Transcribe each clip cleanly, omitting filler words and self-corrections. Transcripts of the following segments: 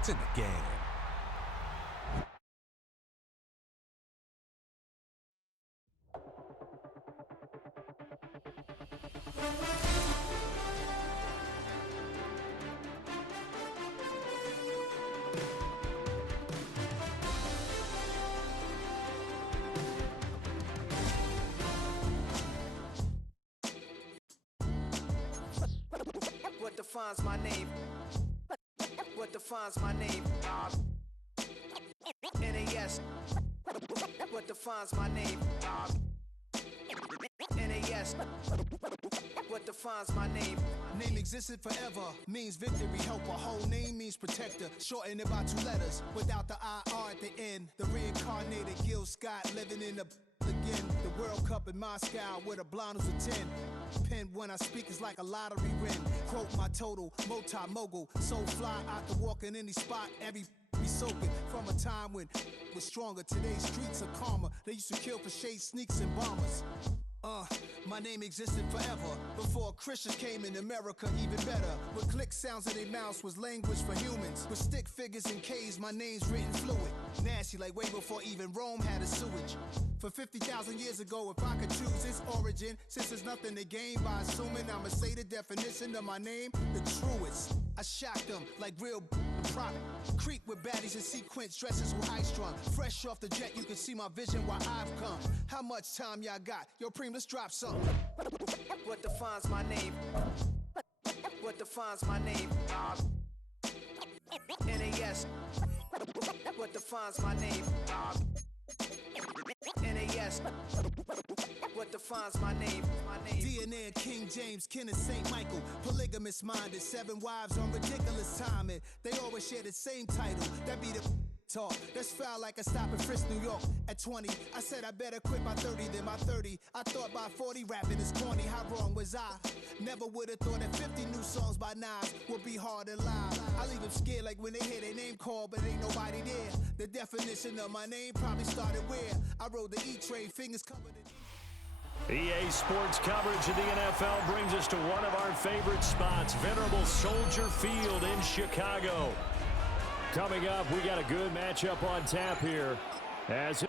It's in the game. What defines my name? What defines my name? NAS. What defines my name? NAS. What defines my name? Name existed forever, means victory, helper. Whole name means protector, shortened it by 2 letters. Without the IR at the end, the reincarnated Gil Scott living in the again. The World Cup in Moscow with a blind who's a 10. Pen when I speak is like a lottery win. Quote my total, multi-mogul. So fly, I can walk in any spot, every be soaking. From a time when was stronger, today's streets are calmer. They used to kill for shade sneaks and bombers. My name existed forever. Before Christians came in America, even better. With click sounds in their mouths was language for humans. With stick figures and K's, my name's written fluid. Nasty like way before even Rome had a sewage. For 50,000 years ago, if I could choose its origin, since there's nothing to gain by assuming I'ma say the definition of my name, the truest. I shocked them like real prop. Creep with baddies in sequence, dresses with high strung. Fresh off the jet, you can see my vision where I've come. How much time y'all got? Yo, Preem, let's drop something. What defines my name? What defines my name? NAS. What defines my name? NAS. What defines my name? DNA of King James, kin of St. Michael. Polygamous minded, 7 wives on ridiculous timing. They always share the same title. That be the talk. That's foul like a stop in Frisk, New York. At 20, I said I better quit by 30 than by 30. I thought by 40 rapping is corny. How wrong was I? Never would have thought that 50 new songs by Nas would be hard to live. I leave them scared like when they hear their name called, but ain't nobody there. The definition of my name probably started where I rode the E-Train, fingers covered in EA Sports coverage of the NFL brings us to one of our favorite spots, venerable Soldier Field in Chicago. Coming up, we got a good matchup on tap here. As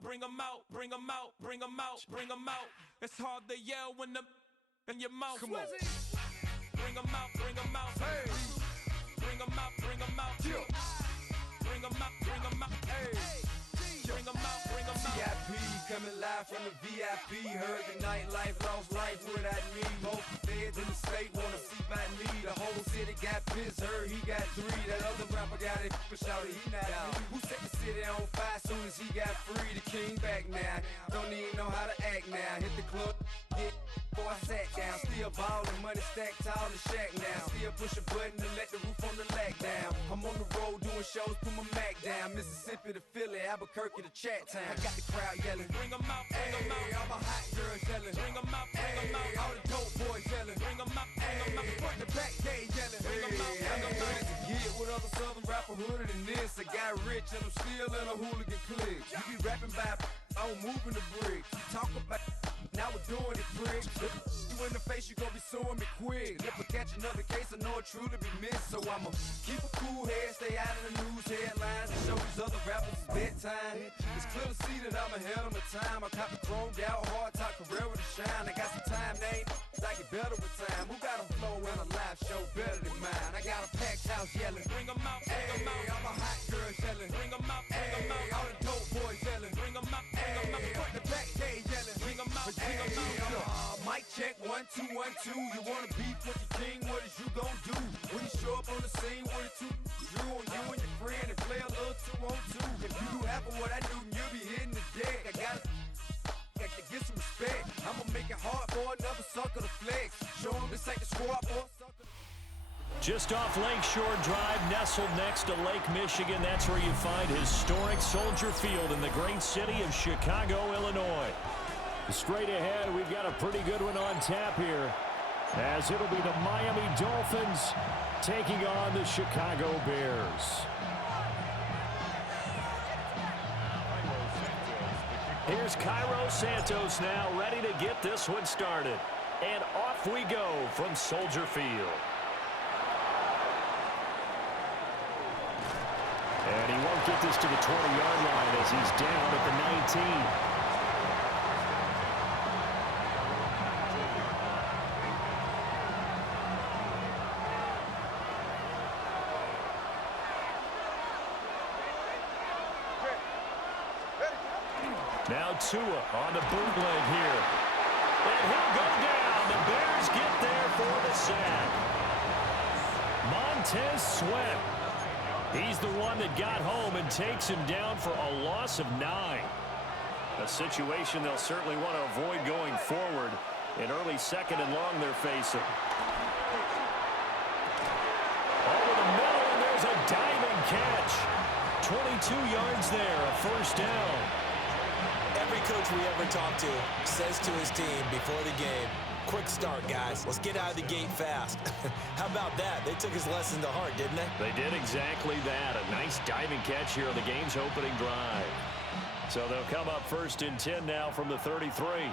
Bring 'em out, bring 'em out, bring 'em out, bring 'em out. It's hard to yell when the in your mouth. Come on. Bring 'em out, bring 'em out. Hey. Bring 'em out, bring 'em out. Yeah. Bring 'em out, bring 'em out. Hey. Bring 'em out, bring 'em out. VIP coming live from the VIP. Heard the nightlife, lost life without me. Both feds in the state wanna see by me. The whole city got pissed, heard he got 3. That other rapper got it, but shouted he not out. Who set the city on fire soon as he got free? The king back now, don't even know how to act now. Hit the club, get before I sat down. Still ballin', money stacked tall in the shack now. Still push a button to let the roof on the lack down. I'm on the road doing shows, put my Mac down. Mississippi to Philly, Albuquerque to Chat Town. I got the crowd yelling, bring 'em out, bring 'em out. All my hot girls yelling, bring 'em out, bring 'em out. All the dope boys yelling, bring 'em out, bring 'em out. Front to back, they yelling, bring 'em out, bring 'em out. Get with other southern rapper hooded than this. I got rich and I'm still in a hooligan clique. You be rapping by, I'm moving the brick. You talk about, now we're doing it, prick. You in the face, you gon' be suing me quick. If I catch another case, I know it truly be missed. So I'ma keep a cool head, stay out of the news headlines, and show these other rappers it's bedtime. It's clear to see that I'm ahead of my time. I copy chromed out, hard top career with a shine. I got some time, name, I get better with time. Who got a flow and a live show better than mine? I got a packed house yelling, bring 'em out, bring 'em out. All my hot girls yelling, bring 'em out, bring 'em out. All the dope boys yelling, bring 'em out, bring 'em out. Front to back, they yelling, bring 'em out, bring 'em out. Mic check, 1, 2, 1, 2. You wanna beef with the king? What is you gon' do when you show up on the scene with a 2? You and your friend and play a little 2-on-2. If you do half of what I do, you'll be hitting the deck. I gotta get some respect. I'ma make it hard for another sucker to flex. Show 'em this ain't the squad for a sucker. just off Lakeshore Drive, nestled next to Lake Michigan, that's where you find historic Soldier Field in the great city of Chicago, Illinois. Straight ahead, we've got a pretty good one on tap here, as it'll be the Miami Dolphins taking on the Chicago Bears. Here's Cairo Santos now, ready to get this one started. And off we go from Soldier Field. And he won't get this to the 20-yard line as he's down at the 19. Now Tua on the bootleg here. And he'll go down. The Bears get there for the sack. Montez Sweat. He's the one that got home and takes him down for a loss of 9. A situation they'll certainly want to avoid going forward. In early second and long, they're facing. Over the middle, and there's a diving catch. 22 yards there, a first down. Every coach we ever talk to says to his team before the game, quick start, guys. Let's get out of the gate fast. How about that? They took his lesson to heart, didn't they? They did exactly that. A nice diving catch here on the game's opening drive. So they'll come up first and 10 now from the 33.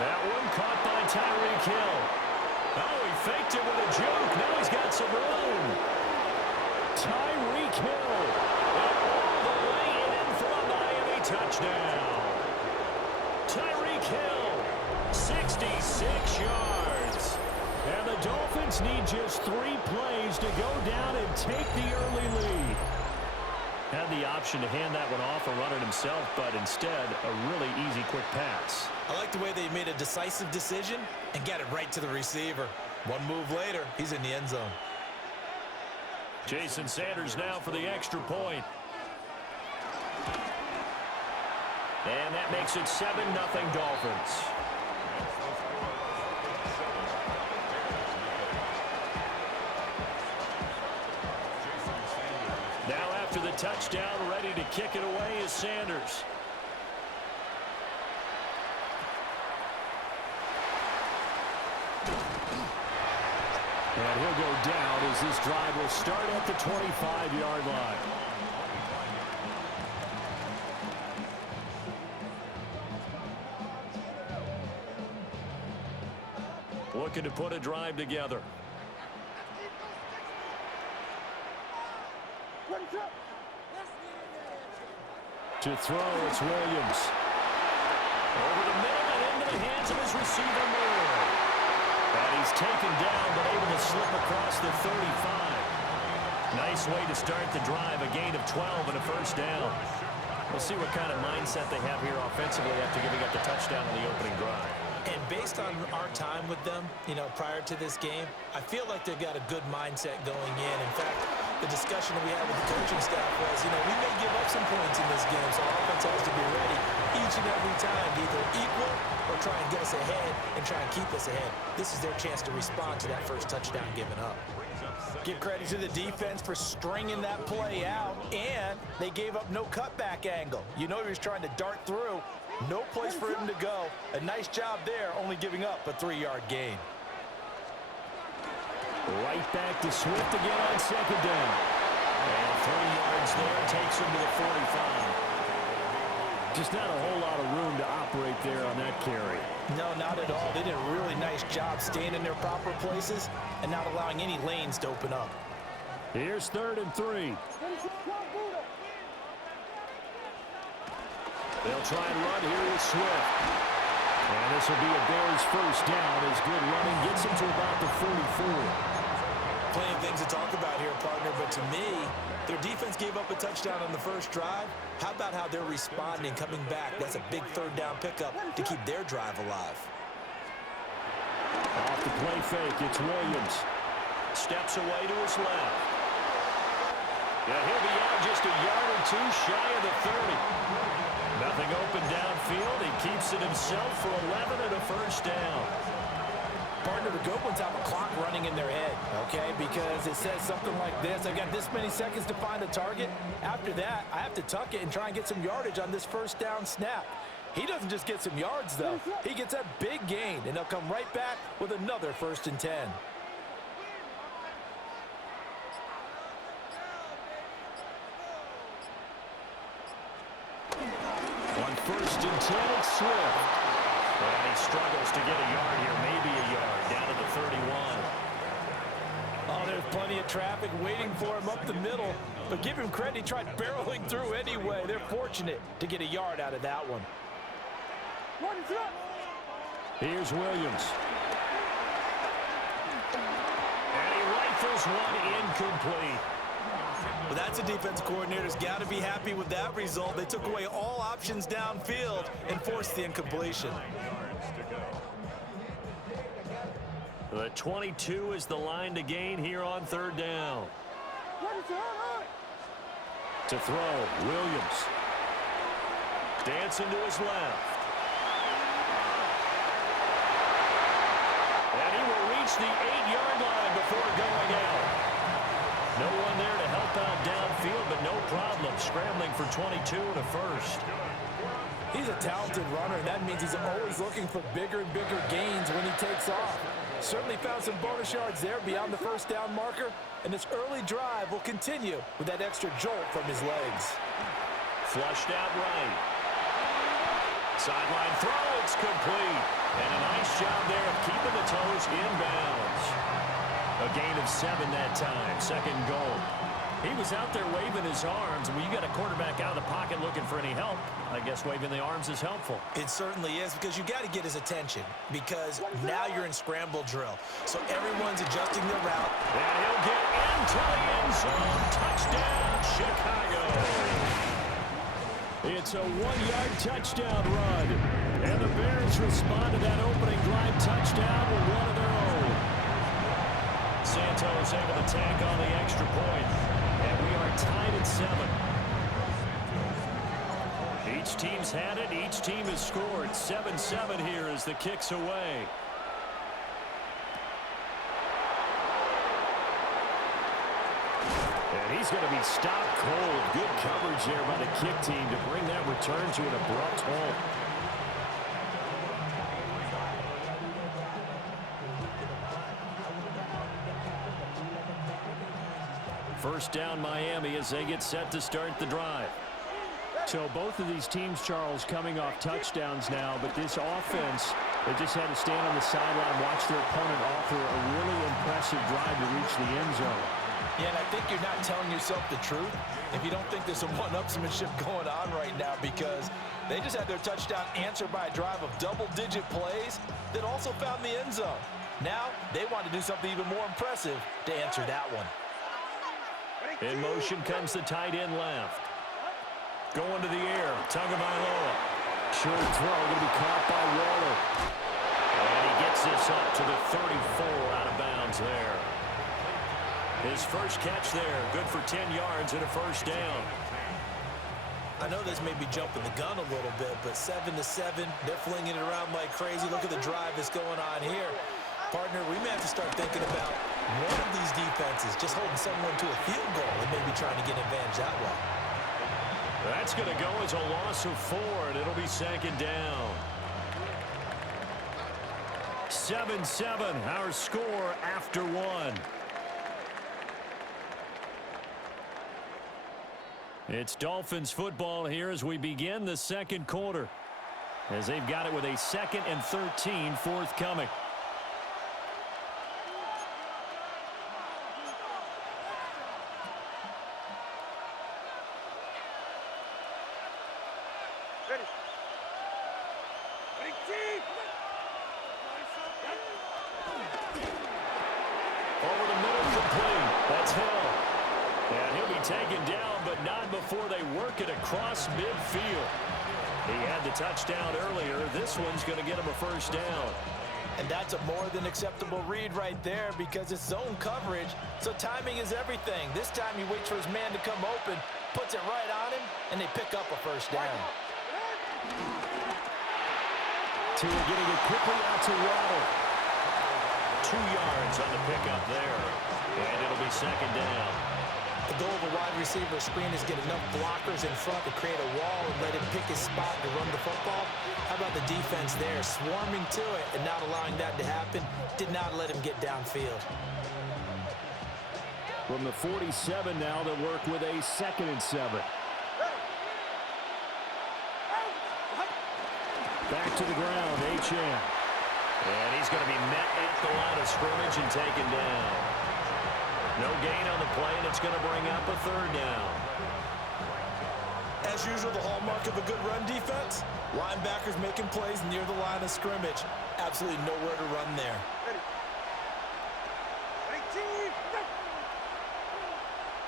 That one caught by Tyreek Hill. Oh, he faked it with a juke. Now he's got some room. Tyreek Hill. All the way in for a Miami touchdown. Tyreek Hill, 66 yards. And the Dolphins need just 3 plays to go down and take the early lead. Had the option to hand that one off or run it himself, but instead, a really easy, quick pass. I like the way they made a decisive decision and got it right to the receiver. One move later, he's in the end zone. Jason Sanders now for the extra point. And that makes it 7-0 Dolphins. Now after the touchdown, ready to kick it away is Sanders. And he'll go down as this drive will start at the 25-yard line. Looking to put a drive together. To throw, it's Williams. Over the middle and into the hands of his receiver, Moore. And he's taken down, but able to slip across the 35. Nice way to start the drive, a gain of 12 and a first down. We'll see what kind of mindset they have here offensively after giving up the touchdown on the opening drive. And based on our time with them, prior to this game, I feel like they've got a good mindset going in. In fact, the discussion we had with the coaching staff was, we may give up some points in this game, so our offense has to be ready each and every time to either equal or try and get us ahead and try and keep us ahead. This is their chance to respond to that first touchdown given up. Give credit to the defense for stringing that play out, and they gave up no cutback angle. He was trying to dart through. No place for him to go. A nice job there, only giving up a 3-yard gain. Right back to Swift again on second down. And 3 yards there takes him to the 45. Just not a whole lot of room to operate there on that carry. No, not at all. They did a really nice job staying in their proper places and not allowing any lanes to open up. Here's 3rd and 3. They'll try and run here with Swift. And this will be a Bears first down as good running gets him to about the 44. Plenty of things to talk about here, partner, but to me, their defense gave up a touchdown on the first drive. How about how they're responding, coming back? That's a big 3rd down pickup to keep their drive alive. Off the play fake, it's Williams. Steps away to his left. Yeah, he'll be out just a yard or two shy of the 30. Nothing open downfield. He keeps it himself for 11 and a first down. Partner, the good ones have a clock running in their head, okay? Because it says something like this. I got this many seconds to find a target. After that, I have to tuck it and try and get some yardage on this first down snap. He doesn't just get some yards, though. He gets a big gain, and they'll come right back with another 1st and 10. On 1st and 10, it's Swift. And he struggles to get a yard here, maybe a yard, down to the 31. there's plenty of traffic waiting for him up the middle. But give him credit, he tried barreling through anyway. They're fortunate to get a yard out of that one. Here's Williams. And he rifles one incomplete. Well, that's a defense coordinator's got to be happy with that result. They took away all options downfield and forced the incompletion. The 22 is the line to gain here on third down. To throw, Williams. Dancing to his left. And he will reach the 8-yard line before going out. No one there to help out downfield, but no problem. Scrambling for 22 and a first. He's a talented runner, and that means he's always looking for bigger and bigger gains when he takes off. Certainly found some bonus yards there beyond the first down marker, and this early drive will continue with that extra jolt from his legs. Flushed out right. Sideline throw, it's complete. And a nice job there of keeping the toes inbounds. A gain of 7 that time, second goal. He was out there waving his arms. When you got a quarterback out of the pocket looking for any help, I guess waving the arms is helpful. It certainly is, because you got to get his attention, because now you're in scramble drill. So everyone's adjusting their route. And he'll get into the end zone. Touchdown, Chicago. It's a 1-yard touchdown run. And the Bears respond to that opening drive touchdown with one of their own. Santos able to tack on the extra point. And we are tied at 7. Each team's had it. Each team has scored. 7-7 here as the kick's away. And he's going to be stopped cold. Good coverage there by the kick team to bring that return to an abrupt halt. First down Miami as they get set to start the drive. So both of these teams, Charles, coming off touchdowns now, but this offense, they just had to stand on the sideline, watch their opponent offer a really impressive drive to reach the end zone. Yeah, and I think you're not telling yourself the truth if you don't think there's some one-upsmanship going on right now, because they just had their touchdown answered by a drive of double-digit plays that also found the end zone. Now they want to do something even more impressive to answer that one. In motion comes the tight end left. Going to the air, Tagovailoa. Short throw, going to be caught by Waller. And he gets this up to the 34, out of bounds there. His first catch there, good for 10 yards and a first down. I know this may be jumping the gun a little bit, but 7-7, they're flinging it around like crazy. Look at the drive that's going on here. Partner, we may have to start thinking about one of these defenses just holding someone to a field goal and maybe trying to get advantage that way. That's going to go as a loss of 4, and it'll be second down. 7-7, our score after 1. It's Dolphins football here as we begin the second quarter, as they've got it with a 2nd and 13 forthcoming. Over the middle, complete. That's Hill. And he'll be taken down, but not before they work it across midfield. He had the touchdown earlier. This one's going to get him a first down. And that's a more than acceptable read right there, because it's zone coverage, so timing is everything. This time he waits for his man to come open, puts it right on him, and they pick up a first down. Tua getting it quickly out to Waddle. 2 yards on the pickup there. And it'll be second down. The goal of a wide receiver screen is get enough blockers in front to create a wall and let him pick his spot to run the football. How about the defense there, swarming to it and not allowing that to happen? Did not let him get downfield. From the 47 now, they'll work with a 2nd and 7. Back to the ground, H.M. And he's going to be met at the line of scrimmage and taken down. No gain on the play, and it's going to bring up a third down. As usual, the hallmark of a good run defense, linebackers making plays near the line of scrimmage. Absolutely nowhere to run there.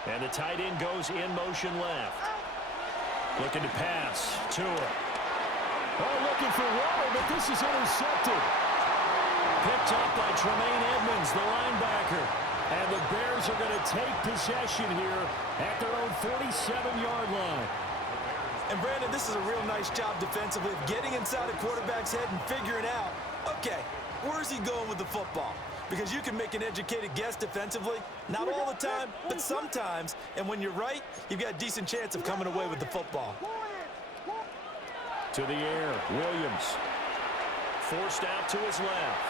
And the tight end goes in motion left. Looking to pass. Tua. Oh, looking for water, but this is intercepted. Picked up by Tremaine Edmonds, the linebacker. And the Bears are going to take possession here at their own 47-yard line. And, Brandon, this is a real nice job defensively of getting inside a quarterback's head and figuring out, okay, where's he going with the football? Because you can make an educated guess defensively, not all the time, but sometimes. And when you're right, you've got a decent chance of coming away with the football. To the air, Williams. Forced out to his left.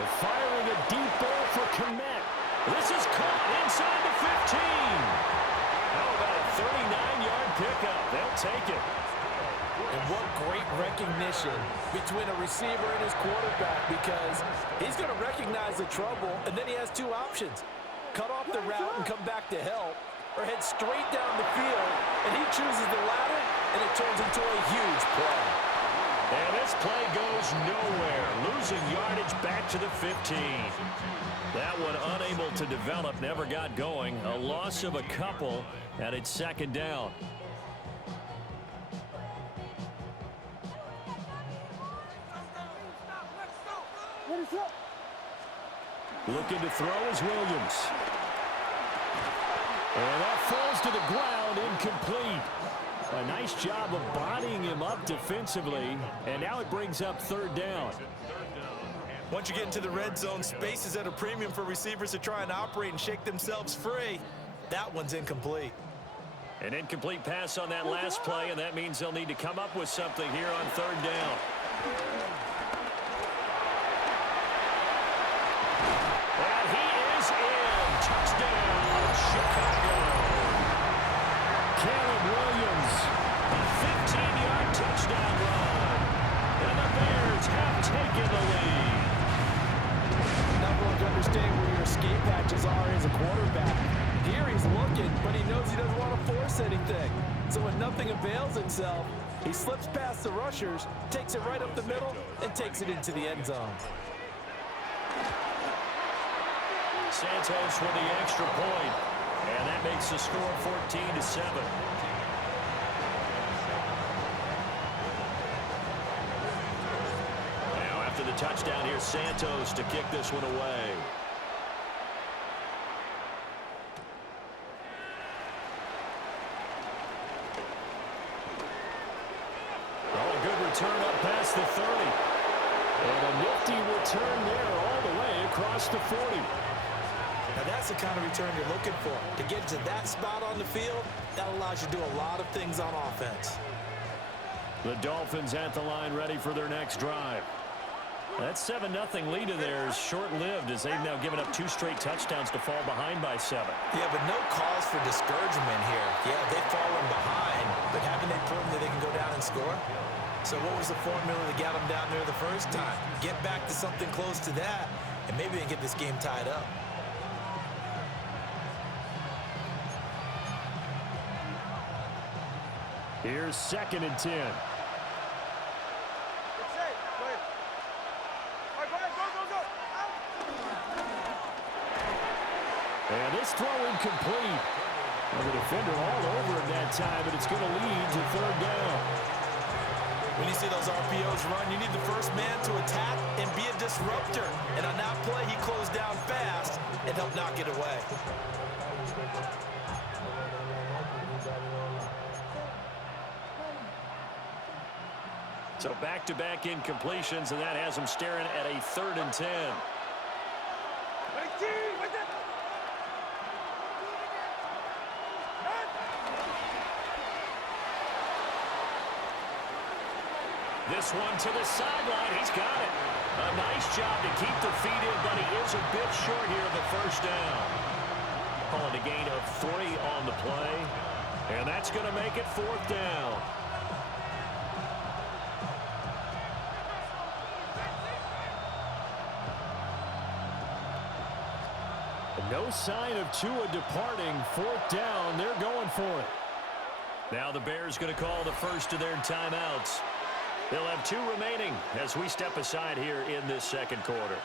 And firing a deep ball for Kmet. This is caught inside the 15. How about a 39-yard pickup? They'll take it. And what great recognition between a receiver and his quarterback, because he's going to recognize the trouble, and then he has two options. Cut off the route and come back to help, or head straight down the field, and he chooses the latter, and it turns into a huge play. And this play goes nowhere, losing yardage back to the 15. That one unable to develop, never got going. A loss of a couple, and it's second down. Looking to throw is Williams. And that falls to the ground, incomplete. A nice job of bodying him up defensively, and now it brings up third down. Once you get into the red zone, space is at a premium for receivers to try and operate and shake themselves free. That one's incomplete. An incomplete pass on that last play, and that means they'll need to come up with something here on third down. And he is in. Touchdown, Chicago. Caleb Williams, a 15-yard touchdown run. And the Bears have taken the lead. Number one to understand where your escape hatches are as a quarterback. Here he's looking, but he knows he doesn't want to force anything. So when nothing avails itself, he slips past the rushers, takes it right up the middle, and takes it into the end zone. Santos with the extra point, and that makes the score 14-7. Now after the touchdown, here's Santos to kick this one away. Oh, a good return up past the 30. And a nifty return there all the way across the 40. Now that's the kind of return you're looking for. To get to that spot on the field, that allows you to do a lot of things on offense. The Dolphins at the line ready for their next drive. That 7-0 lead of theirs short-lived as they've now given up 2 straight touchdowns to fall behind by 7. Yeah, but no cause for discouragement here. Yeah, they've fallen behind, but haven't they proven that they can go down and score? So what was the formula that got them down there the first time? Get back to something close to that, and maybe they can get this game tied up. Here's 2nd and 10. And this throw incomplete. Well, the defender all over him that time, but it's going to lead to third down. When you see those RPOs run, you need the first man to attack and be a disruptor. And on that play, he closed down fast and helped knock it away. So back-to-back incompletions, and that has them staring at a 3rd and 10. This one to the sideline. He's got it. A nice job to keep the feet in, but he is a bit short here of the first down. Calling a gain of 3 on the play. And that's going to make it 4th down. No sign of Tua departing. 4th down. They're going for it. Now the Bears going to call the first of their timeouts. They'll have 2 remaining as we step aside here in this second quarter.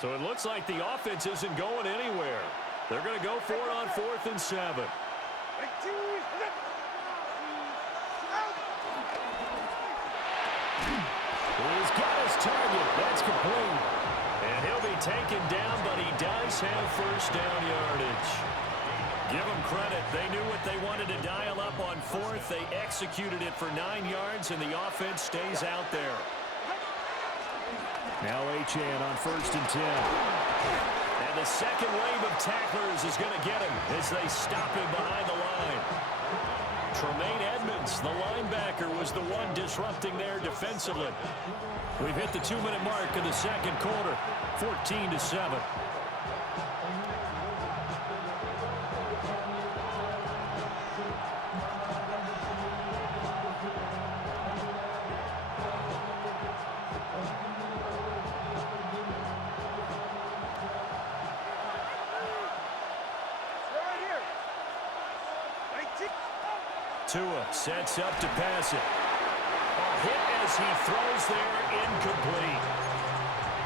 So it looks like the offense isn't going anywhere. They're going to go for it on 4th and 7. He's got his target. That's complete. And he'll be taken down, but he does have first down yardage. Give them credit. They knew what they wanted to dial up on 4th. They executed it for 9 yards, and the offense stays out there. Now Achane on 1st and 10. And the second wave of tacklers is going to get him as they stop him behind the line. Tremaine Edmonds, the linebacker, was the one disrupting there defensively. We've hit the 2-minute mark of the second quarter, 14-7. Tua sets up to pass it. A hit as he throws there, incomplete.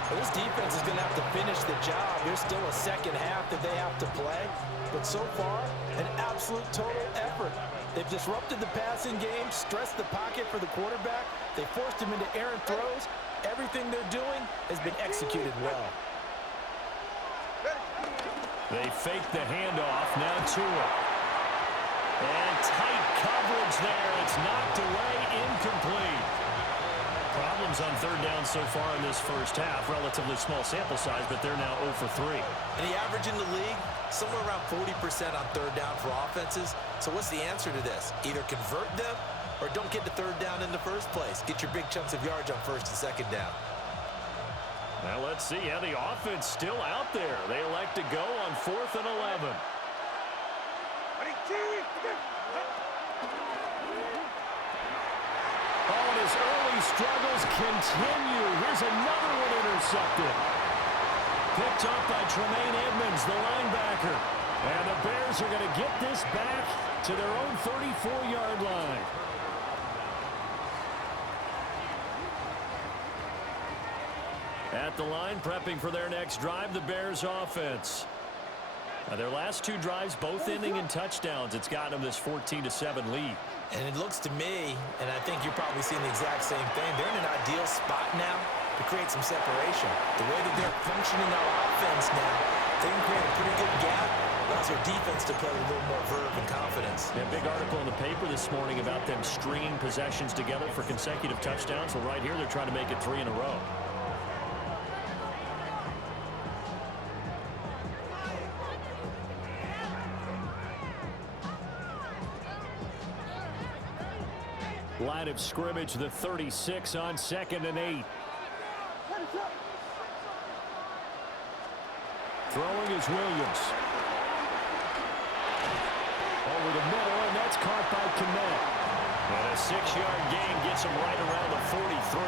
Well, this defense is going to have to finish the job. There's still a second half that they have to play. But so far, an absolute total effort. They've disrupted the passing game, stressed the pocket for the quarterback. They forced him into errant throws. Everything they're doing has been executed well. They fake the handoff. Now Tua. And tight coverage there. It's knocked away, incomplete. Problems on 3rd down so far in this first half. Relatively small sample size, but they're now 0 for 3. And the average in the league, somewhere around 40% on 3rd down for offenses. So what's the answer to this? Either convert them or don't get to 3rd down in the first place. Get your big chunks of yards on 1st and 2nd down. Now let's see. Yeah, the offense still out there. They elect to go on 4th and 11. Oh, and his early struggles continue. Here's another one intercepted. Picked up by Tremaine Edmonds, the linebacker. And the Bears are going to get this back to their own 34-yard line. At the line, prepping for their next drive, the Bears offense. Now their last 2 drives, both ending in touchdowns. It's got them this 14-7 lead. And it looks to me, and I think you're probably seeing the exact same thing, they're in an ideal spot now to create some separation. The way that they're functioning on offense now, they can create a pretty good gap. Allows their defense to play with a little more verve and confidence. A big article in the paper this morning about them stringing possessions together for consecutive touchdowns. Well, right here, they're trying to make it 3 in a row. Line of scrimmage, the 36 on 2nd and 8. Throwing is Williams. Over the middle, and that's caught by Kmet. And a 6-yard gain gets him right around the 43.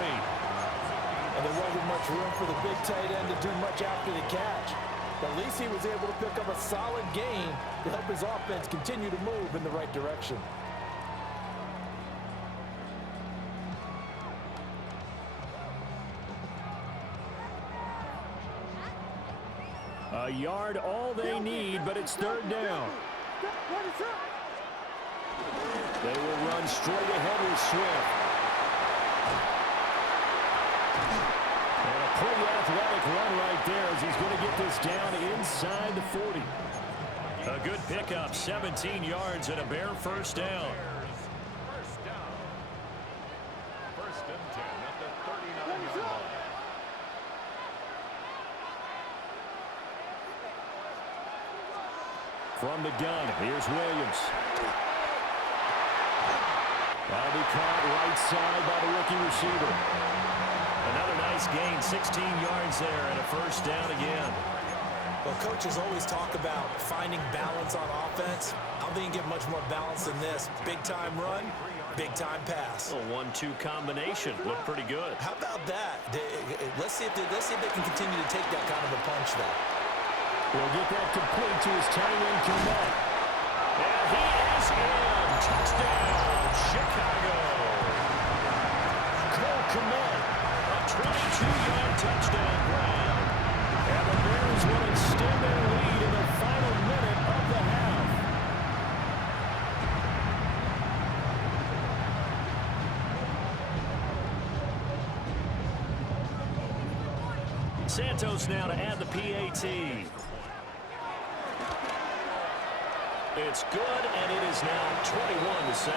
And there wasn't much room for the big tight end to do much after the catch. But at least he was able to pick up a solid gain to help his offense continue to move in the right direction. A yard, all they need, but it's 3rd down. They will run straight ahead with Swift. And a pretty athletic run right there as he's going to get this down inside the 40. A good pickup, 17 yards and a Bear first down. First and 10 at the 39-yard line. From the gun, here's Williams. That'll be caught right side by the rookie receiver. Another nice gain, 16 yards there, and a first down again. Well, coaches always talk about finding balance on offense. I don't think you can get much more balance than this. Big-time run, big-time pass. A 1-2 combination. Looked pretty good. How about that? Let's see if they can continue to take that kind of a punch, though. He'll get that complete to his tight end, Komet. And he is in. Touchdown, Chicago. Cole Komet. A 22-yard touchdown grab. And the Bears will extend their lead in the final minute of the half. Santos now to add the PAT. It's good, and it is now 21-7.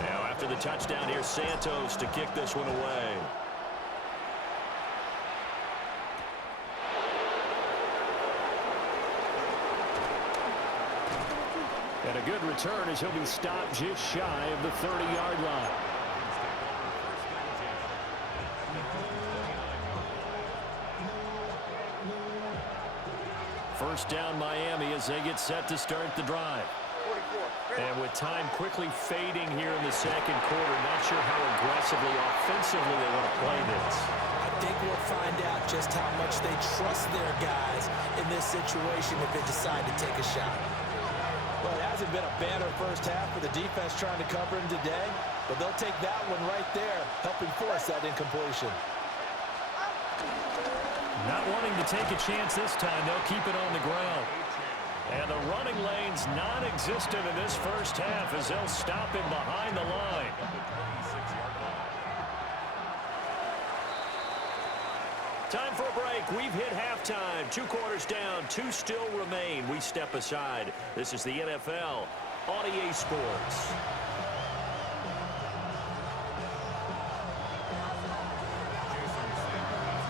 Now after the touchdown, here's Santos to kick this one away. And a good return as he'll be stopped just shy of the 30-yard line. First down Miami as they get set to start the drive. And with time quickly fading here in the second quarter, not sure how aggressively, offensively they want to play this. I think we'll find out just how much they trust their guys in this situation if they decide to take a shot. Well, it hasn't been a banner first half for the defense trying to cover him today, but they'll take that one right there, helping force that incompletion. Not wanting to take a chance this time, they'll keep it on the ground. And the running lane's non-existent in this first half as they'll stop him behind the line. Time for a break. We've hit halftime. 2 quarters down, 2 still remain. We step aside. This is the NFL on EA Sports.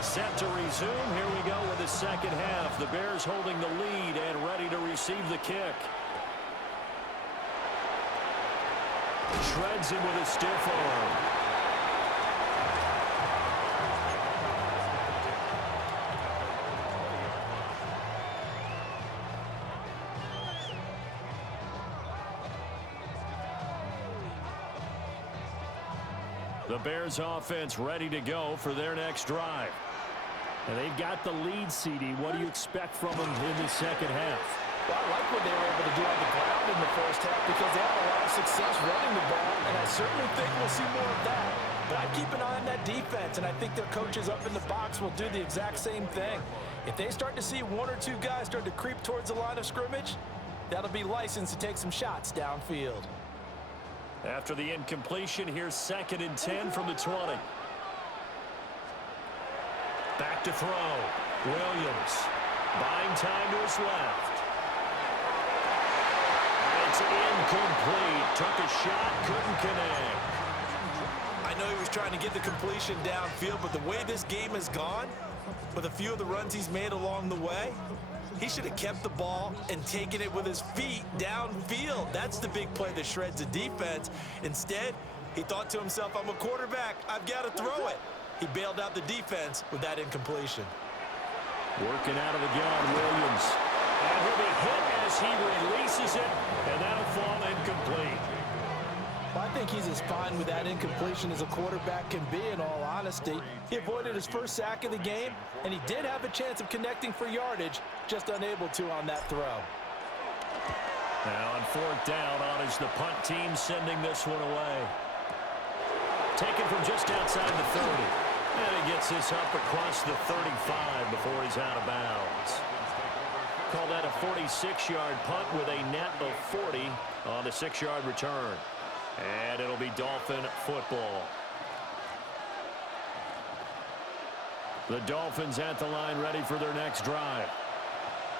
Set to resume. Here we go with the second half. The Bears holding the lead and ready to receive the kick. Shreds him with a stiff arm. The Bears offense ready to go for their next drive. And they've got the lead, CD. What do you expect from them in the second half? Well, I like what they were able to do on the ground in the first half because they had a lot of success running the ball, and I certainly think we'll see more of that. But I'd keep an eye on that defense, and I think their coaches up in the box will do the exact same thing. If they start to see 1 or 2 guys start to creep towards the line of scrimmage, that'll be licensed to take some shots downfield. After the incompletion, here's 2nd and 10 from the 20. Back to throw. Williams buying time to his left. And it's incomplete. Took a shot, couldn't connect. I know he was trying to get the completion downfield, but the way this game has gone, with a few of the runs he's made along the way, he should have kept the ball and taken it with his feet downfield. That's the big play that shreds the defense. Instead, he thought to himself, I'm a quarterback. I've got to throw it. He bailed out the defense with that incompletion. Working out of the gun, Williams. And he'll be hit as he releases it, and that'll fall incomplete. Well, I think he's as fine with that incompletion as a quarterback can be, in all honesty. He avoided his first sack of the game, and he did have a chance of connecting for yardage, just unable to on that throw. Now on 4th down, on is the punt team sending this one away. Taken from just outside the 30. And he gets this up across the 35 before he's out of bounds. Call that a 46-yard punt with a net of 40 on the 6-yard return. And it'll be Dolphin football. The Dolphins at the line ready for their next drive.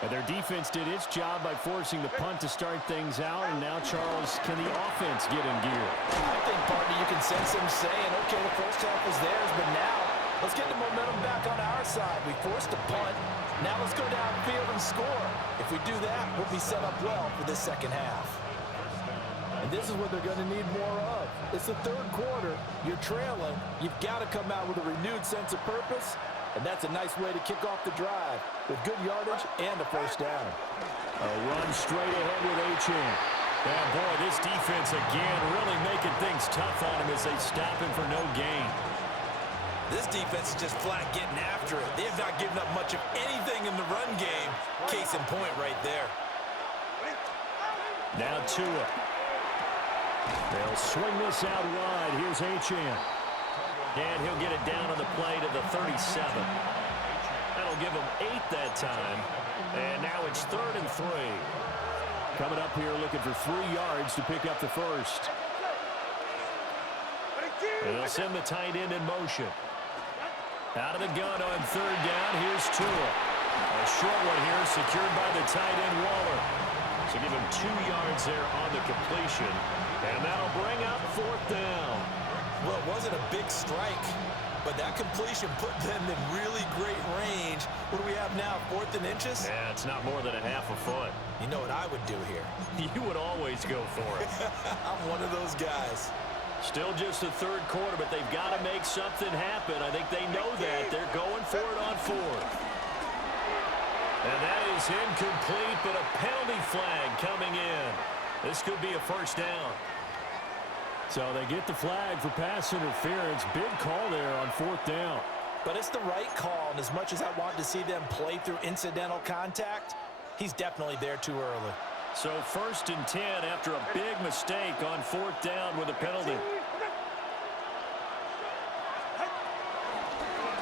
And their defense did its job by forcing the punt to start things out. And now, Charles, can the offense get in gear? I think, partner, you can sense them saying, okay, the first half was theirs, but now let's get the momentum back on our side. We forced a punt. Now let's go downfield and score. If we do that, we'll be set up well for this second half. And And this is what they're going to need more of. It's the third quarter. You're trailing. You've got to come out with a renewed sense of purpose, and that's a nice way to kick off the drive with good yardage and a first down. A run straight ahead with Achane. And boy, this defense again really making things tough on him as they stop him for no gain. This defense is just flat getting after it. They have not given up much of anything in the run game. Case in point right there. Now Tua. They'll swing this out wide. Here's Achane. And he'll get it down on the play to the 37. That'll give him 8 that time. And now it's 3rd and 3. Coming up here looking for 3 yards to pick up the first. And they'll send the tight end in motion. Out of the gun on 3rd down. Here's Tua. A short one here secured by the tight end Waller. So give him 2 yards there on the completion. And that'll bring up 4th down. Well, it wasn't a big strike, but that completion put them in really great range. What do we have now, 4th and inches? Yeah, it's not more than a half a foot. You know what I would do here? You would always go for it. I'm one of those guys. Still just the 3rd quarter, but they've got to make something happen. I think they know that. They're going for it on 4th. And that is incomplete, but a penalty flag coming in. This could be a first down. So they get the flag for pass interference. Big call there on 4th down. But it's the right call, and as much as I want to see them play through incidental contact, he's definitely there too early. So 1st and 10 after a big mistake on 4th down with a penalty.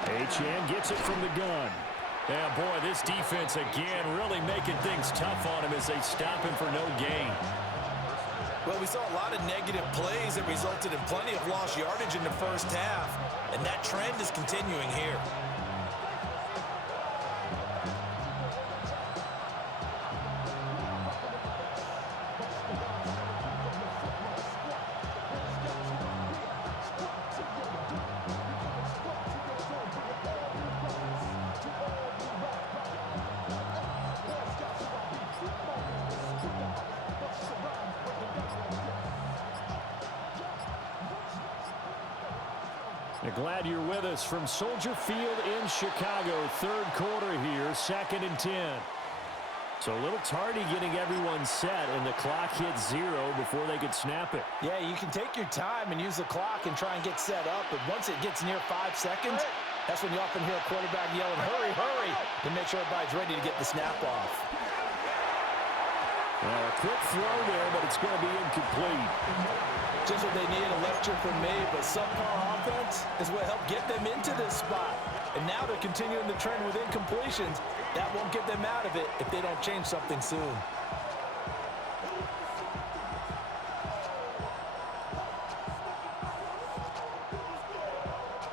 Achane gets it from the gun. Yeah, boy, this defense again really making things tough on him as they stop him for no gain. Well, we saw a lot of negative plays that resulted in plenty of lost yardage in the first half, and that trend is continuing here. Glad you're with us from Soldier Field in Chicago. 3rd quarter here, 2nd and 10. So a little tardy getting everyone set, and the clock hits 0 before they could snap it. Yeah, you can take your time and use the clock and try and get set up, but once it gets near 5 seconds, that's when you often hear a quarterback yelling, hurry, hurry, to make sure everybody's ready to get the snap off. Well, a quick throw there, but it's going to be incomplete. Just what they need, a lecture from me, but subpar offense is what helped get them into this spot. And now they're continuing the trend with incompletions. That won't get them out of it if they don't change something soon.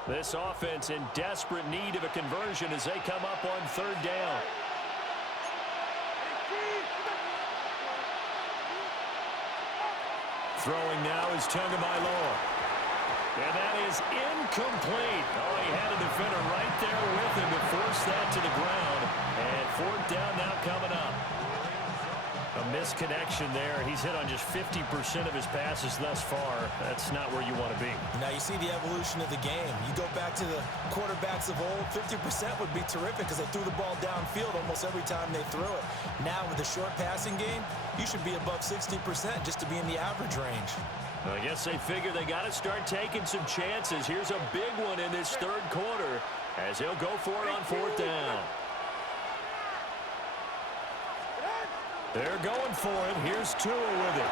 This offense in desperate need of a conversion as they come up on 3rd down. Throwing now is Tagovailoa. And that is incomplete. Oh, he had a defender right there with him to force that to the ground. And 4th down now coming up. A misconnection there. He's hit on just 50% of his passes thus far. That's not where you want to be. Now you see the evolution of the game. You go back to the quarterbacks of old, 50% would be terrific because they threw the ball downfield almost every time they threw it. Now with the short passing game, you should be above 60% just to be in the average range. I guess they figure they got to start taking some chances. Here's a big one in this 3rd quarter as he'll go for it on 4th down. They're going for it. Here's Tua with it.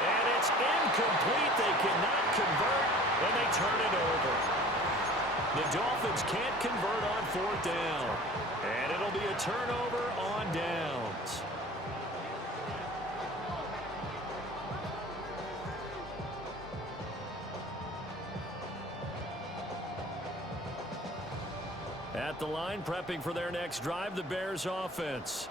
And it's incomplete. They cannot convert, and they turn it over. The Dolphins can't convert on 4th down. And it'll be a turnover on downs. At the line, prepping for their next drive, the Bears offense.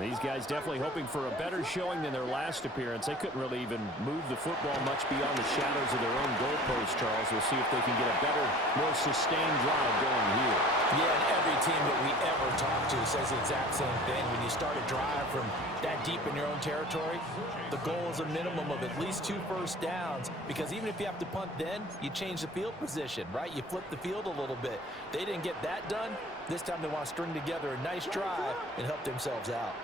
These guys definitely hoping for a better showing than their last appearance. They couldn't really even move the football much beyond the shadows of their own goalpost, Charles. We'll see if they can get a better, more sustained drive going here. Yeah, and every team that we ever talk to says the exact same thing. When you start a drive from that deep in your own territory, the goal is a minimum of at least 2 first downs, because even if you have to punt then, you change the field position, right? You flip the field a little bit. They didn't get that done. This time they want to string together a nice drive and help themselves out.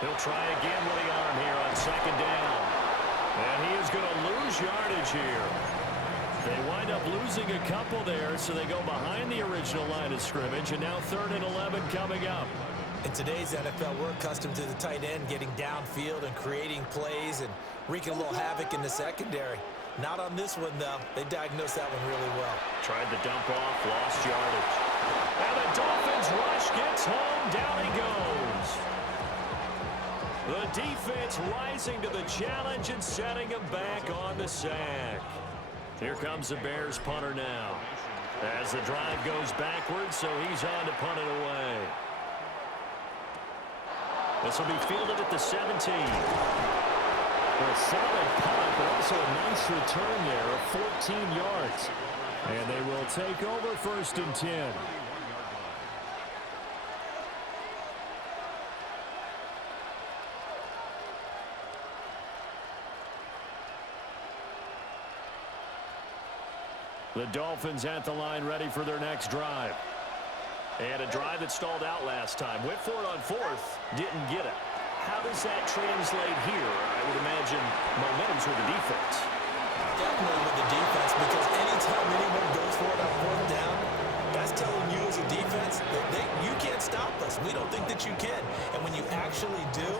He'll try again with the arm here on second down. And he is going to lose yardage here. They wind up losing a couple there, so they go behind the original line of scrimmage, and now 3rd and 11 coming up. In today's NFL, we're accustomed to the tight end getting downfield and creating plays and wreaking a little havoc in the secondary. Not on this one, though. They diagnosed that one really well. Tried to dump off, lost yardage. And the Dolphins rush gets home, down he goes. The defense rising to the challenge and setting him back on the sack. Here comes the Bears punter now. As the drive goes backwards, so he's on to punt it away. This will be fielded at the 17. A solid punt, but also a nice return there of 14 yards. And they will take over 1st and 10. The Dolphins at the line, ready for their next drive. And a drive that stalled out last time. Went for it on 4th, didn't get it. How does that translate here? I would imagine momentum's with the defense. Definitely with the defense, because anytime anyone goes for it on 4th down, that's telling you as a defense that you can't stop us. We don't think that you can. And when you actually do,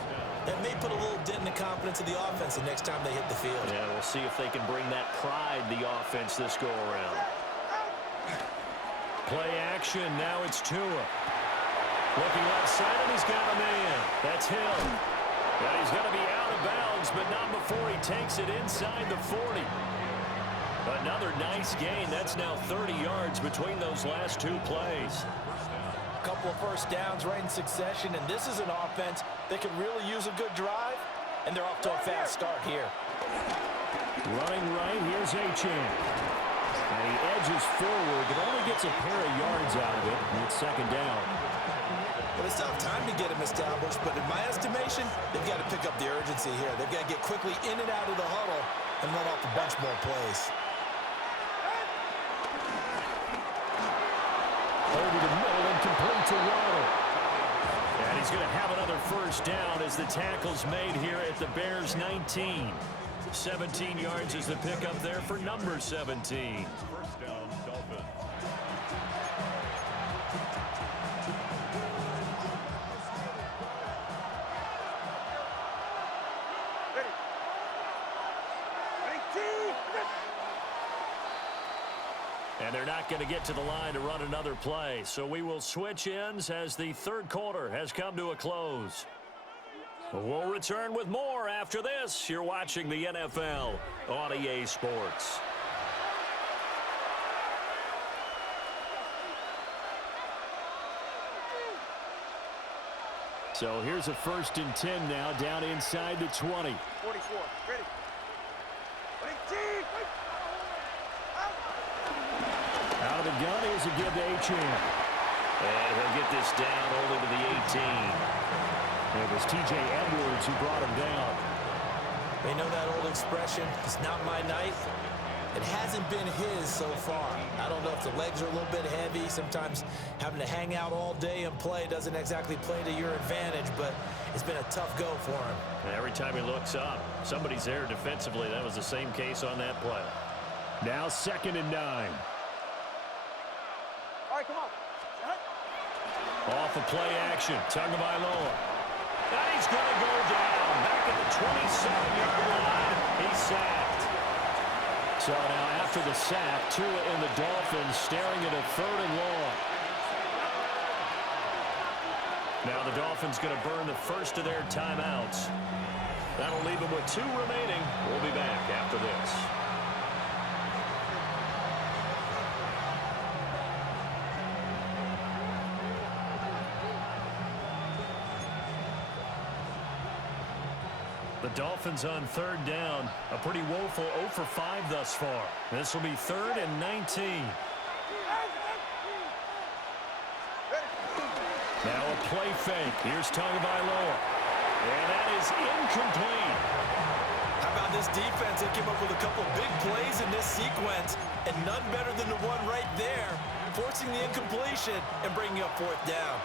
that may put a little dent in the confidence of the offense the next time they hit the field. Yeah, we'll see if they can bring that pride, the offense, this go-around. Play action, now it's Tua. Looking left side, and he's got a man. That's him. And he's going to be out of bounds, but not before he takes it inside the 40. Another nice gain. That's now 30 yards between those last 2 plays. A couple of first downs right in succession, and this is an offense that can really use a good drive, and they're off to a fast start here. Running right, here's Achane. And he edges forward, but only gets a pair of yards out of it, and it's 2nd down. Well, it's not time to get him established, but in my estimation, they've got to pick up the urgency here. They've got to get quickly in and out of the huddle and run off a bunch more plays. Over the middle and complete to Waddle. And he's going to have another first down as the tackle's made here at the Bears' 19. 17 yards is the pickup there for number 17. First down, Dolphins. And they're not going to get to the line to run another play. So we will switch ends as the 3rd quarter has come to a close. We'll return with more after this. You're watching the NFL on EA Sports. So here's a 1st and 10 now, down inside the 20. 44, ready. 18. Out of the gun, here's a give to Achane. And he'll get this down only to the 18. It was T.J. Edwards who brought him down. They know that old expression, it's not my night. It hasn't been his so far. I don't know if the legs are a little bit heavy. Sometimes having to hang out all day and play doesn't exactly play to your advantage, but it's been a tough go for him. And every time he looks up, somebody's there defensively. That was the same case on that play. Now 2nd and 9. All right, come on. Off of play action, Tagovailoa. And he's going to go down. Back at the 27-yard line, he's sacked. So now after the sack, Tua and the Dolphins staring at a 3rd and long. Now the Dolphins going to burn the first of their timeouts. That'll leave them with 2 remaining. We'll be back after this. The The Dolphins on third down. A pretty woeful 0 for 5 thus far. This will be 3rd and 19. Now a play fake. Here's Tagovailoa. And that is incomplete. How about this defense? They came up with a couple big plays in this sequence, and none better than the one right there, forcing the incompletion and bringing up 4th down.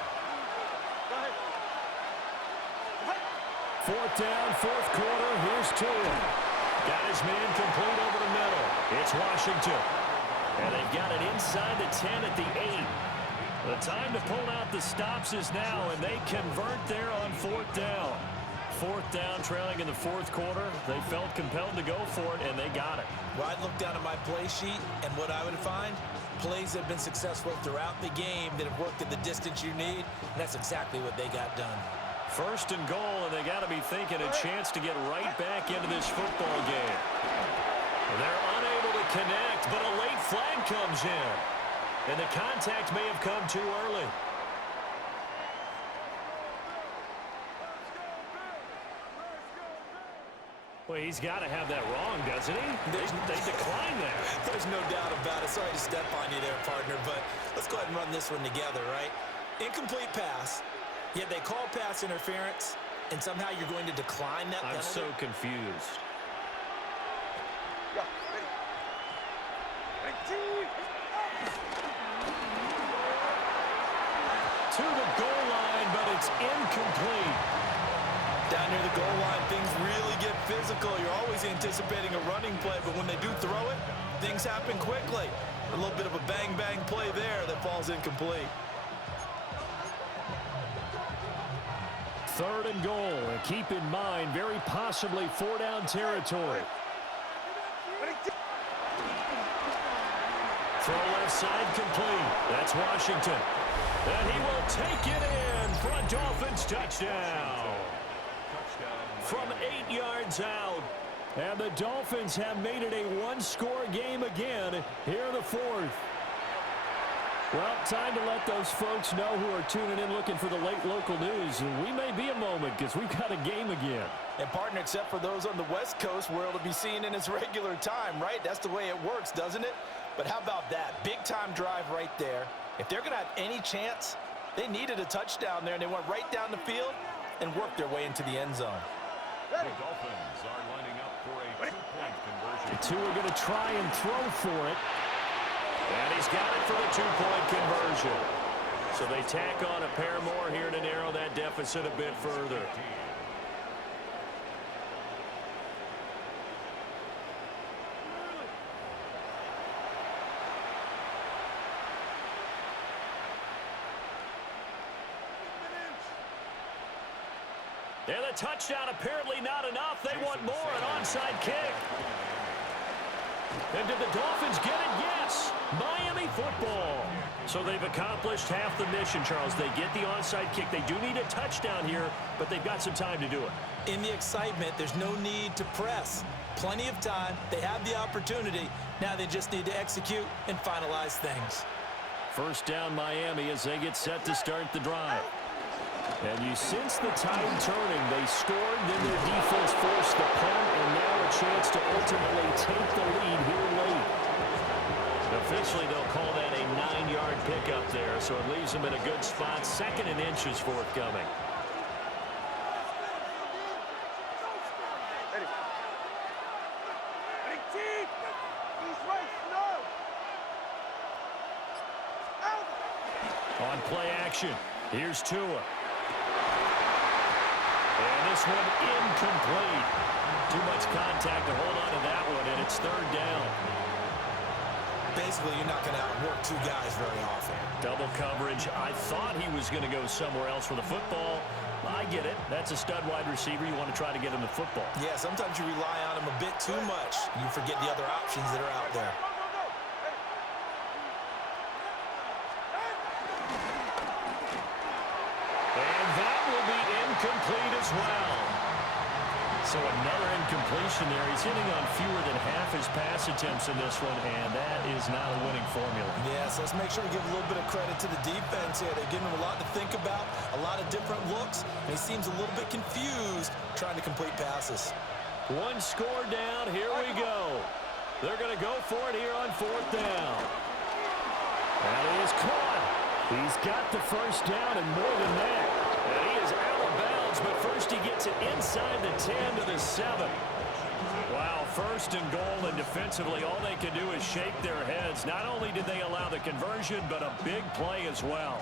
4th down, 4th quarter. Here's Tua. Got his man complete over the middle. It's Washington. And they've got it inside the 10 at the 8. The time to pull out the stops is now, and they convert there on 4th down. 4th down, trailing in the 4th quarter. They felt compelled to go for it, and they got it. Well, I'd look down at my play sheet, and what I would find, plays that have been successful throughout the game that have worked at the distance you need, and that's exactly what they got done. 1st and goal, and they got to be thinking a chance to get right back into this football game. They're unable to connect, but a late flag comes in. And the contact may have come too early. Well, he's got to have that wrong, doesn't he? They decline that. There's no doubt about it. Sorry to step on you there, partner, but let's go ahead and run this one together, right? Incomplete pass, yet they call pass interference, and somehow you're going to decline that penalty? I'm so confused. To the goal line, but it's incomplete. Down near the goal line, things really get physical. You're always anticipating a running play, but when they do throw it, things happen quickly. A little bit of a bang-bang play there that falls incomplete. 3rd and goal. And keep in mind, very possibly 4-down territory. Throw left side complete. That's Washington. And he will take it in for a Dolphins touchdown. From 8 yards out. And the Dolphins have made it a one-score game again here in the 4th. Well, time to let those folks know who are tuning in looking for the late local news. We may be a moment because we've got a game again. And, partner, except for those on the West Coast where it'll be seen in its regular time, right? That's the way it works, doesn't it? But how about that? Big-time drive right there. If they're going to have any chance, they needed a touchdown there, and they went right down the field and worked their way into the end zone. The Dolphins are lining up for a 2-point conversion. The two are going to try and throw for it. And he's got it for the 2-point conversion. So they tack on a pair more here to narrow that deficit a bit further. And the touchdown apparently not enough. They want more, an onside kick. And did the Dolphins get it? Yes. Miami football. So they've accomplished half the mission, Charles. They get the onside kick. They do need a touchdown here, but they've got some time to do it. In the excitement, there's no need to press. Plenty of time. They have the opportunity. Now they just need to execute and finalize things. 1st down Miami as they get set to start the drive. And you sense the tide turning. They scored, then their defense forced the punt, and now a chance to ultimately take the lead here late. Officially, they'll call that a 9-yard pickup there, so it leaves them in a good spot. 2nd and inches forthcoming. On play action, here's Tua. And this one incomplete. Too much contact to hold on to that one, and it's 3rd down. Basically, you're not going to outwork two guys very often. Double coverage. I thought he was going to go somewhere else for the football. I get it. That's a stud wide receiver. You want to try to get him the football. Yeah, sometimes you rely on him a bit too much. You forget the other options that are out there. And that will be incomplete as well. So another incompletion there. He's hitting on fewer than half his pass attempts in this one, and that is not a winning formula. Yeah, so let's make sure we give a little bit of credit to the defense here. They're giving him a lot to think about, a lot of different looks, and he seems a little bit confused trying to complete passes. One score down. Here we go. They're going to go for it here on 4th down. That is caught. He's got the first down and more than that. And he is out of bounds, but first he gets it inside the 10 to the 7. Wow, 1st and goal, and defensively all they can do is shake their heads. Not only did they allow the conversion, but a big play as well.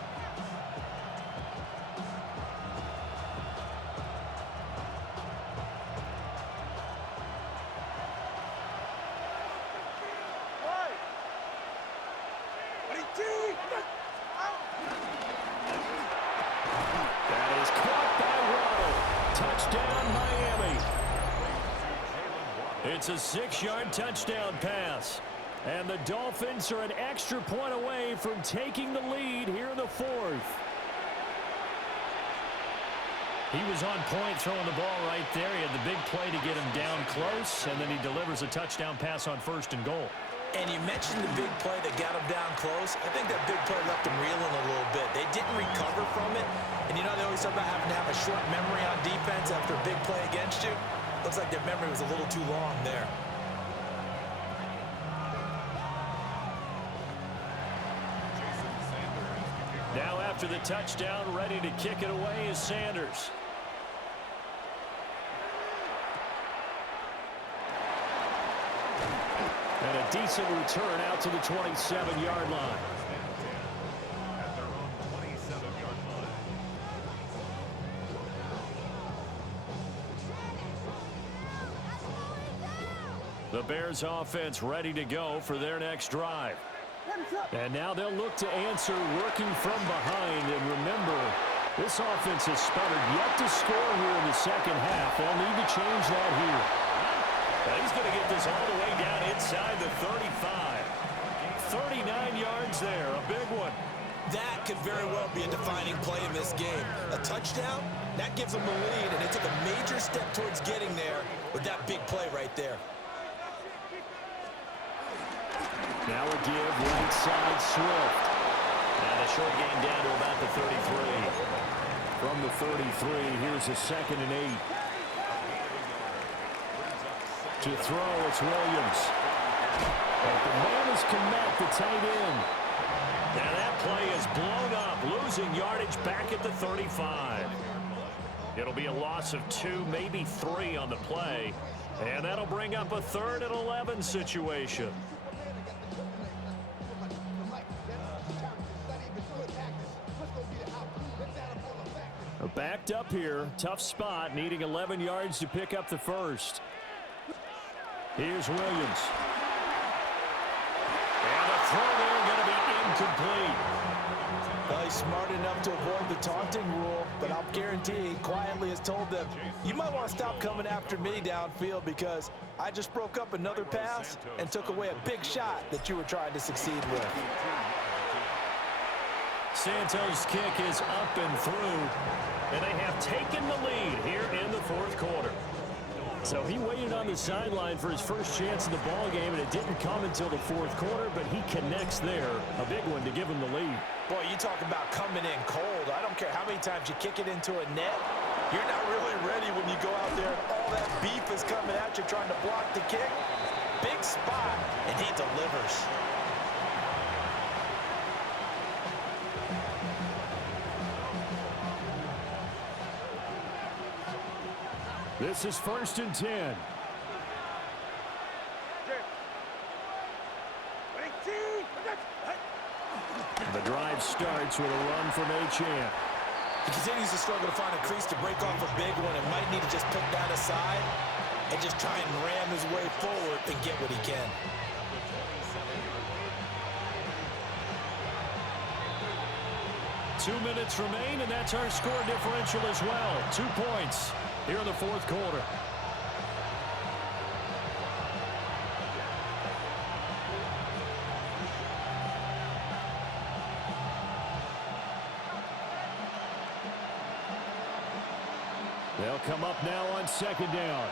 It's a 6-yard touchdown pass. And the Dolphins are an extra point away from taking the lead here in the 4th. He was on point throwing the ball right there. He had the big play to get him down close, and then he delivers a touchdown pass on 1st and goal. And you mentioned the big play that got him down close. I think that big play left him reeling a little bit. They didn't recover from it. And you know they always talk about having to have a short memory on defense after a big play against you. Looks like their memory was a little too long there. Now after the touchdown, ready to kick it away is Sanders. And a decent return out to the 27-yard line. The Bears offense ready to go for their next drive. And now they'll look to answer working from behind. And remember, this offense has sputtered yet to score here in the second half. They'll need to change that here. Now he's going to get this all the way down inside the 35. 39 yards there, a big one. That could very well be a defining play in this game. A touchdown, that gives them the lead, and they took a major step towards getting there with that big play right there. Now a give, right side, Swift. And a short gain down to about the 33. From the 33, here's a 2nd and 8. To throw, it's Williams. But the man is Kmet, the tight end. Now that play is blown up, losing yardage back at the 35. It'll be a loss of 2, maybe 3 on the play. And that'll bring up a 3rd and 11 situation. Backed up here, tough spot, needing 11 yards to pick up the first. Here's Williams. And the throw there going to be incomplete. Well, he's smart enough to avoid the taunting rule, but I'll guarantee he quietly has told them, you might want to stop coming after me downfield because I just broke up another pass and took away a big shot that you were trying to succeed with. Santos' kick is up and through, and they have taken the lead here in the 4th quarter. So he waited on the sideline for his first chance in the ball game, and it didn't come until the 4th quarter, but he connects there, a big one to give him the lead. Boy, you talk about coming in cold. I don't care how many times you kick it into a net. You're not really ready when you go out there and all that beef is coming at you trying to block the kick. Big spot, and he delivers. This is 1st and 10. The drive starts with a run from Achane. He continues to struggle to find a crease to break off a big one and might need to just put that aside and just try and ram his way forward and get what he can. Two minutes remain, and that's our score differential as well. 2 points here in the 4th quarter. They'll come up now on second down.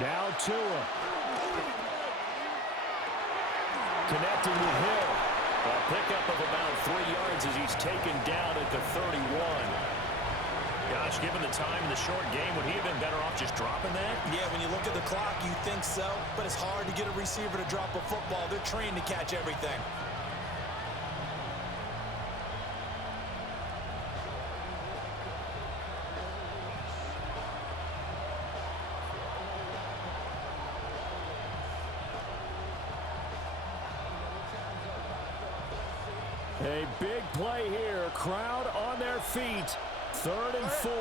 Now Tua. Connecting with Hill. A pickup of about 3 yards as he's taken down at the 31. Gosh, given the time in the short game, would he have been better off just dropping that? Yeah, when you look at the clock, you think so. But it's hard to get a receiver to drop a football. They're trained to catch everything. A big play here. Crowd on their feet. 3rd and 4.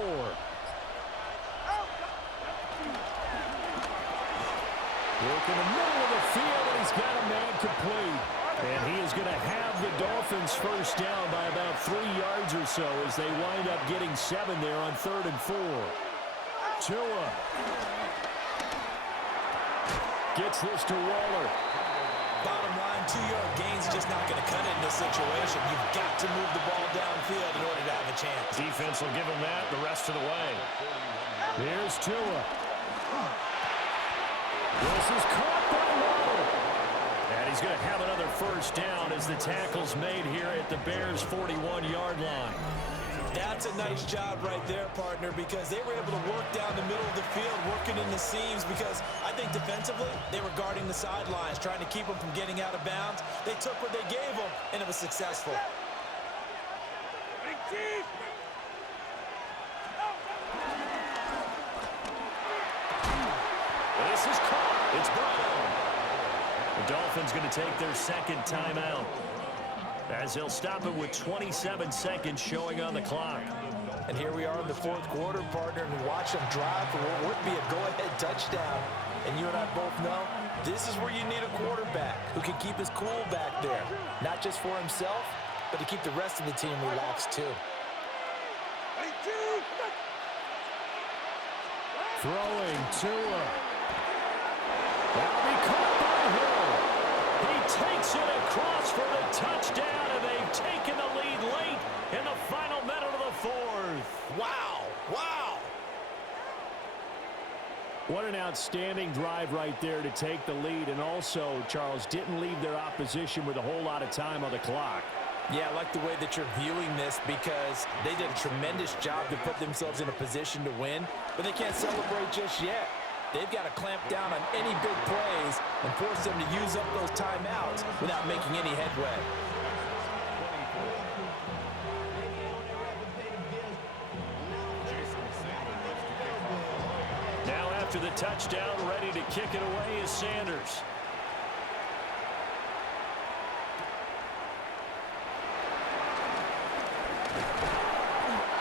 Work in the middle of the field, and he's got a man complete. And he is going to have the Dolphins first down by about 3 yards or so as they wind up getting 7 there on 3rd and 4. Tua gets this to Waller. Bottom line, 2-yard gains just not going to cut it in this situation. You've got to move the ball downfield in order to have a chance. Defense will give him that the rest of the way. Here's Tua. This is caught by Waller. And he's going to have another first down as the tackle's made here at the Bears' 41-yard line. That's a nice job right there, partner, because they were able to work down the middle of the field, working in the seams, because I think defensively they were guarding the sidelines, trying to keep them from getting out of bounds. They took what they gave them, and it was successful. This is caught. It's Brown. The Dolphins going to take their second timeout, as they'll stop it with 27 seconds showing on the clock. And here we are in the 4th quarter, partner, and watch them drive for what would be a go-ahead touchdown. And you and I both know this is where you need a quarterback who can keep his cool back there. Not just for himself, but to keep the rest of the team relaxed too. Throwing Tua. That'll be caught by Hill. He takes it across for the touchdown, and they've taken the lead late in the final minute of the 4th. Wow, wow. What an outstanding drive right there to take the lead, and also, Charles, didn't leave their opposition with a whole lot of time on the clock. Yeah, I like the way that you're viewing this because they did a tremendous job to put themselves in a position to win, but they can't celebrate just yet. They've got to clamp down on any big plays and force them to use up those timeouts without making any headway. Now after the touchdown, ready to kick it away is Sanders.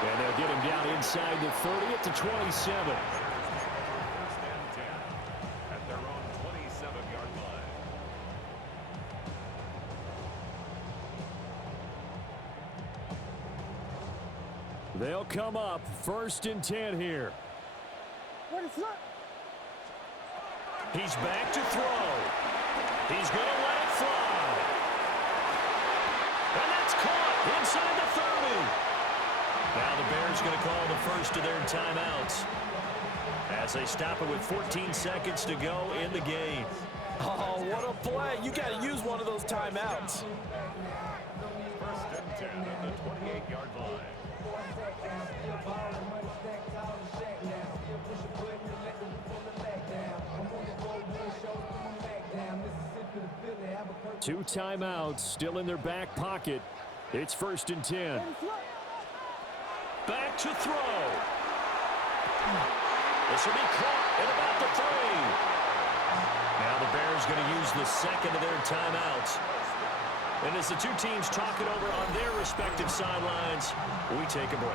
And they'll get him down inside the 30 at the 27. They'll come up 1st and 10 here. He's back to throw. He's going to let it fly. And that's caught inside the 30. Now the Bears going to call the first of their timeouts as they stop it with 14 seconds to go in the game. Oh, what a play. You got to use one of those timeouts. 1st and 10 at the 28-yard line. 2 timeouts still in their back pocket. It's 1st and 10. Back to throw. This will be caught at about the 3. Now the Bears going to use the second of their timeouts. And as the two teams talk it over on their respective sidelines, we take a break.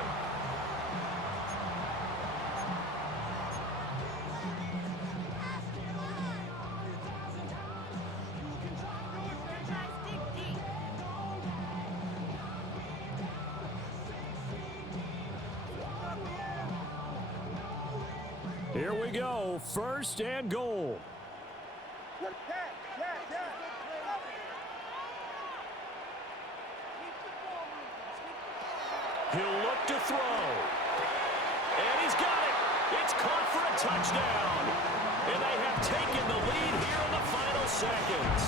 Here we go, 1st and goal. throw. And he's got it. It's caught for a touchdown. And they have taken the lead here in the final seconds.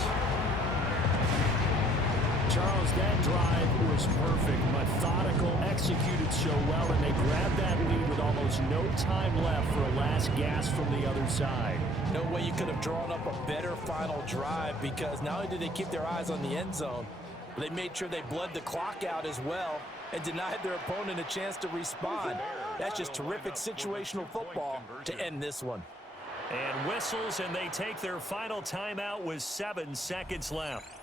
Charles, that drive was perfect, methodical, executed so well, and they grabbed that lead with almost no time left for a last gasp from the other side. No way you could have drawn up a better final drive, because not only did they keep their eyes on the end zone, but they made sure they bled the clock out as well and denied their opponent a chance to respond. That's just terrific situational football to end this one. And whistles, and they take their final timeout with 7 seconds left.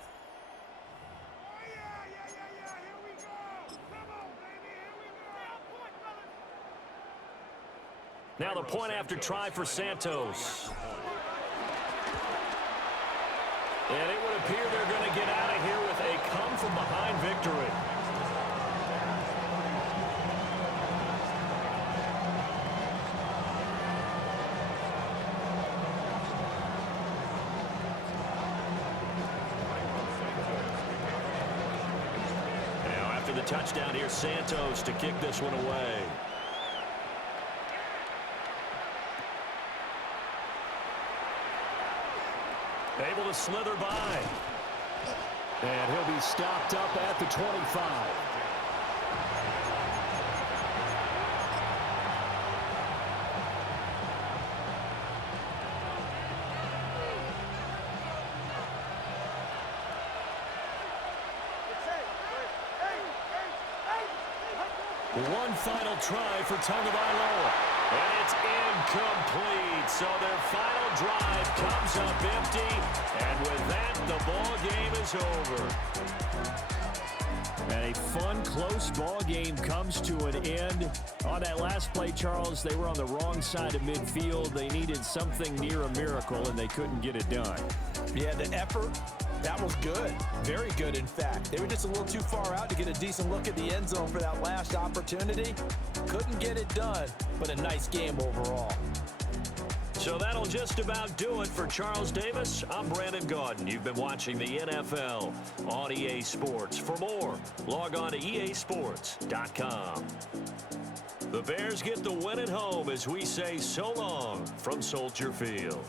Now the point after try for Santos. And it would appear they're going to get out of here with a come-from-behind victory. Now after the touchdown, here's Santos to kick this one away. Able to slither by. And he'll be stopped up at the 25. One final try for Tagovailoa. And it's incomplete. So their final drive comes up empty. And with that, the ball game is over. And a fun, close ball game comes to an end. On that last play, Charles, they were on the wrong side of midfield. They needed something near a miracle, and they couldn't get it done. Yeah, the effort, that was good. Very good, in fact. They were just a little too far out to get a decent look at the end zone for that last opportunity. Couldn't get it done, but a nice game overall. So that'll just about do it for Charles Davis. I'm Brandon Gaudin. You've been watching the NFL on EA Sports. For more, log on to easports.com. The Bears get the win at home as we say so long from Soldier Field.